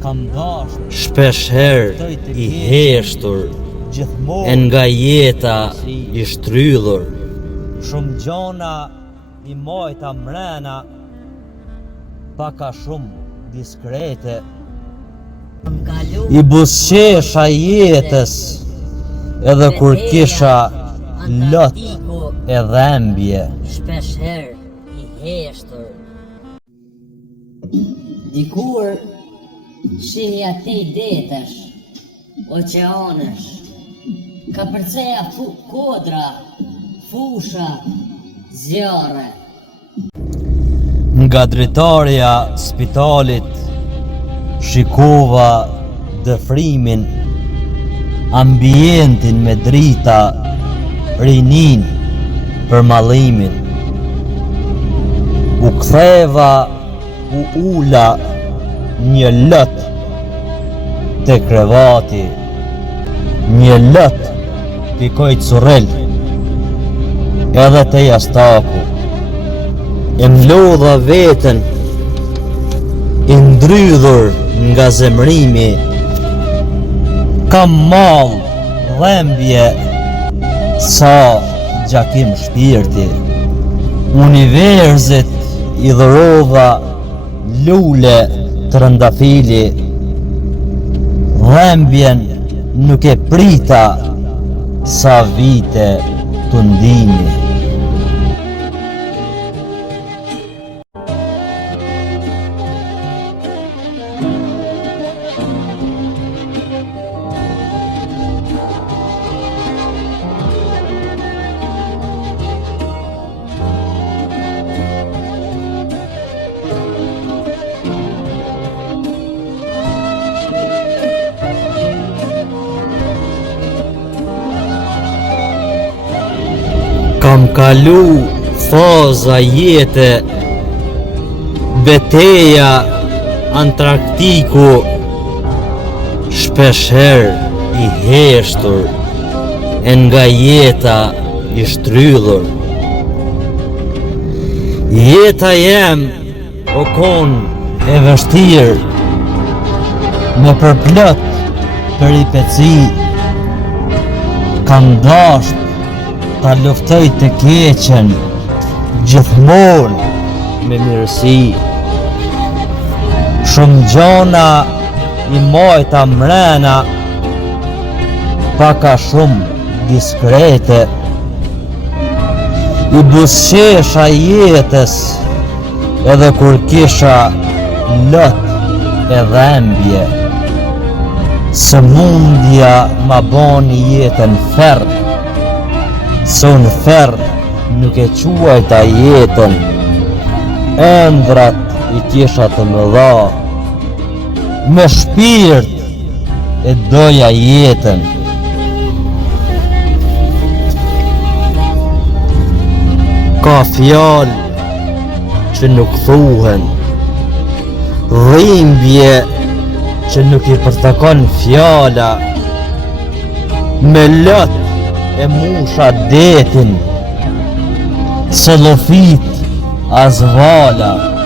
Kam dashur shpesh herë i heshtur, e nga jeta i shtrydhur. Shumë gjona i mojta mrena, paka shumë diskrete. I buzëqesha jetës, edhe kur kisha lot e dhembje. Shpesh herë i heshtur. Dikur shihja te detesh, oqeanesh, ka përceja kodra, fusha, zjarre. Nga dritarja spitalit shikova dëfrimin, ambientin me drita, rinin për mallimin. U ktheva, u ula një lët te krevati, një lët pikoj currel, edhe te jastaku. E mlodha veten, i ndrydhur nga zemrimi, kam mall, dhembje, sa gjakim shpirti. Universit i dhurova lule të rëndafili, dhembjen nuk e prita, sa vite të ndimi. Kam kalu faza jete, beteja Antarktiku, shpesh herë i heshtur, e nga jeta i shtrydhur. Jeta jem o kon e vështirë, me përplot peripeci. Kam dashur ta luftoj të keqen, gjithmonë me mirësi. Shumë gjona i mojta mrena, paka shumë diskrete. I buzëqesha jetës, edhe kur kisha lot e dhembje. Sëmundja ma boni jetën ferë, son ferë nuk e quajta jetën, ëndrat i kisha të mëdha, me shpirt e doja jetën. Ka fjalë që nuk thuhen, dhimbje që nuk i përtakon fjala, me lot e musha detin, se lofit as vala.